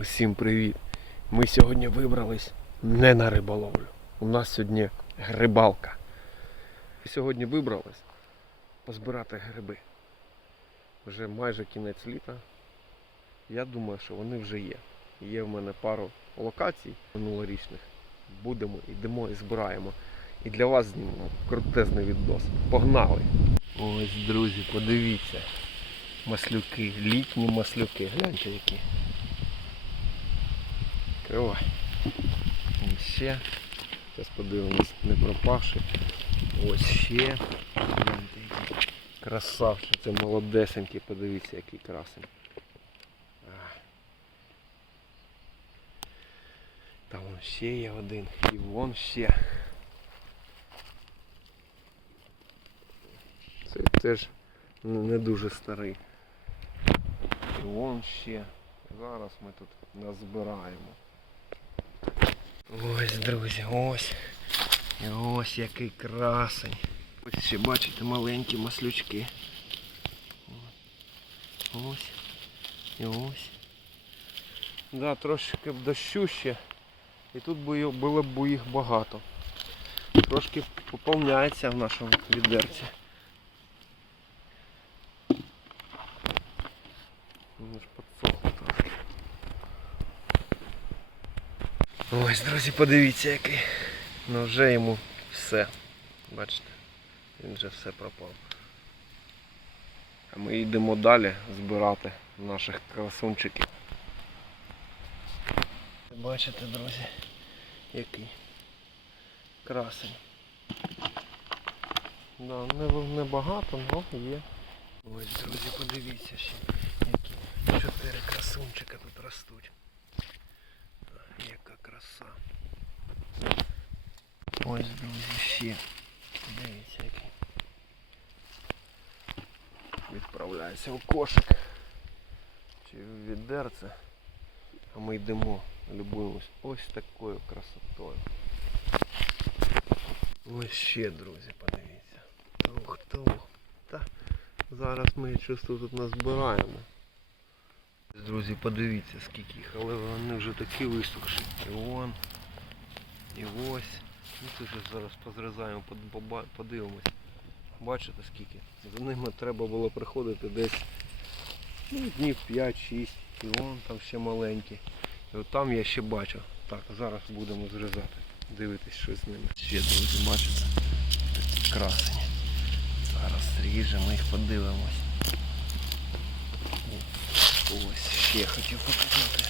Усім привіт! Ми сьогодні вибрались не на риболовлю. У нас сьогодні грибалка. Сьогодні вибрались позбирати гриби. Вже майже кінець літа. Я думаю, що вони вже є. Є в мене пару локацій минулорічних. Будемо, йдемо і збираємо. І для вас знімемо крутезний відос. Погнали! Ось, друзі, подивіться. Маслюки, літні маслюки. Гляньте які. Кривай. І ще. Зараз подивимось, не пропавши. Ось ще. Красавчик, це молодесенький, подивіться, який красень. Та вон ще є один. І вон ще. Це теж не дуже старий. І вон ще. Зараз ми тут назбираємо. Ось, друзі, ось. Ось який красень. Ось ще бачите маленькі маслючки. Ось. І ось. Да, трошки б дощу ще. І тут було б їх багато. Трошки поповняється в нашому відерці. Воно ж підсохло трошки. Ось, друзі, подивіться який. Ну вже йому все. Бачите, він вже все пропав. А ми йдемо далі збирати наших красунчиків. Бачите, друзі, який красень. Да, не, багато, але є. Ось, друзі, подивіться ще, які чотири красунчика тут ростуть. Краса. Ось, друзі, ще. Дивіться який. Відправляється у кошик. Чи в відерце. А ми йдемо, любуємось ось такою красотою. Ось ще, друзі, подивіться. Ух ти. Та зараз ми чувствую тут назбираємо. Друзі, подивіться скільки їх, але вони вже такі висохші. І вон. І ось. Це вже зараз позрізаємо, подивимось. Бачите скільки? За ними треба було приходити десь ну, днів 5-6. І вон там ще маленькі. І от там я ще бачу. Так, зараз будемо зрізати. Дивитись, що з ними. Ще друзі, бачите? Такі красені. Зараз ріжемо їх подивимось. Ось ще хотів показати.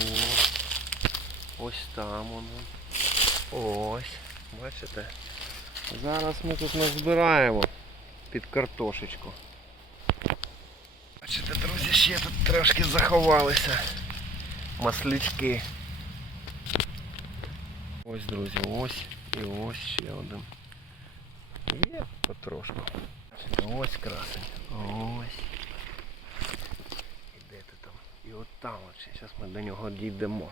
О, ось там воно. Ось. Бачите? Зараз ми тут назбираємо під картошечку. Бачите, друзі, ще тут трошки заховалися маслячки. Ось, друзі, ось і ось ще один. Є потрошку. Ось красень. Ось. І от там от. Зараз ми до нього дійдемо.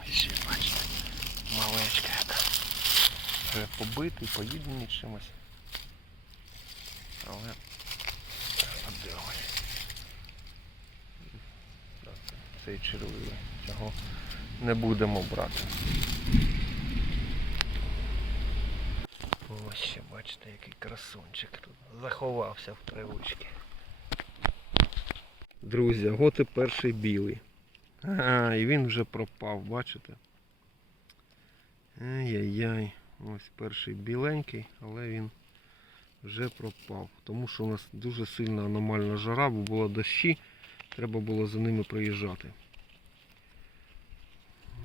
Ось ще бачите. Малечка яка. Вже побитий, поїдений чимось. Але подивимось. Цей червивий. Цього не будемо брати. Ось ще бачите, який красунчик тут заховався в травичці. Друзі, от і перший білий. А, і він вже пропав, бачите? Ай-яй-яй. Ось перший біленький, але він вже пропав. Тому що у нас дуже сильна аномальна жара, бо було дощі, треба було за ними приїжджати.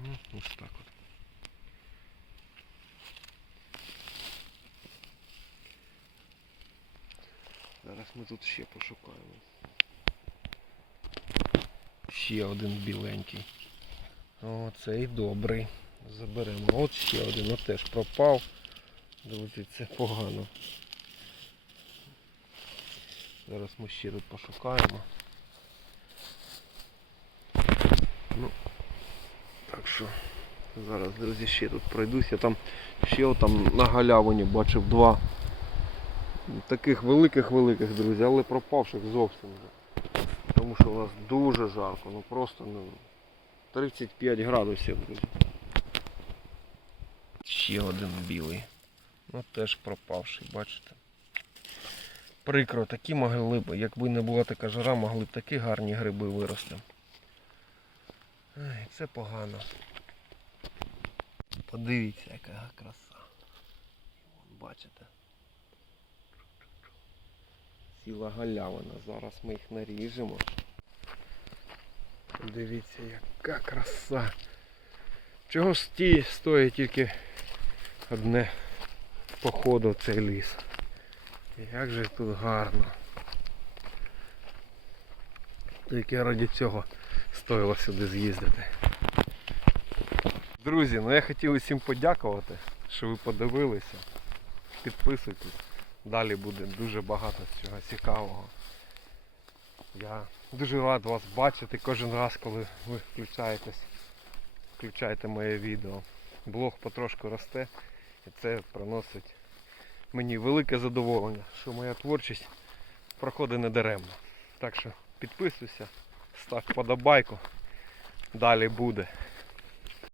Ну, ось так от. Зараз ми тут ще пошукаємо. Ще один біленький. О, цей добрий. Заберемо. От ще один, от теж пропав. Друзі, це погано. Зараз ми ще тут пошукаємо. Ну, так що, зараз, друзі, ще тут пройдусь. Я там ще там на галявині бачив два таких великих-великих, друзі, але пропавших зовсім. Тому що у нас дуже жарко, ну просто ну, 35 градусів, друзі. Ще один білий. Ну теж пропавший, бачите. Прикро, такі могли б, якби не була така жара, могли б такі гарні гриби вирости. Ай, це погано. Подивіться, яка краса. Бачите. Ціла галявина. Зараз ми їх наріжемо. Дивіться, яка краса. Чого ж стоїть тільки одне походу в цей ліс. Як же тут гарно. Тільки раді цього стоїло сюди з'їздити. Друзі, ну я хотів усім подякувати, що ви подивилися. Підписуйтесь. Далі буде дуже багато чого цікавого. Я дуже рад вас бачити кожен раз, коли ви включаєтесь, включаєте моє відео. Блог потрошку росте і це приносить мені велике задоволення, що моя творчість проходить не даремно. Так що підписуйся, став подобайку. Далі буде.